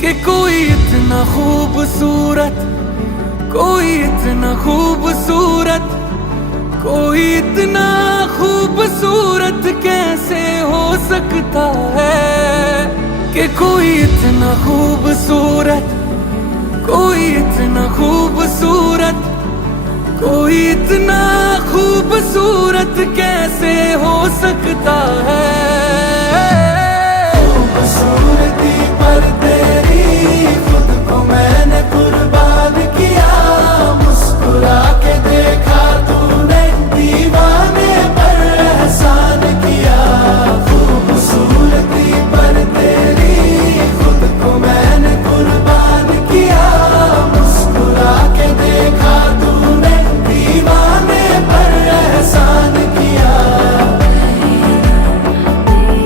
कि कोई इतना खूबसूरत, कोई इतना खूबसूरत, कोई इतना खूबसूरत कैसे हो सकता है। कि कोई इतना खूबसूरत, कोई इतना खूबसूरत, कोई इतना खूबसूरत कैसे हो सकता है।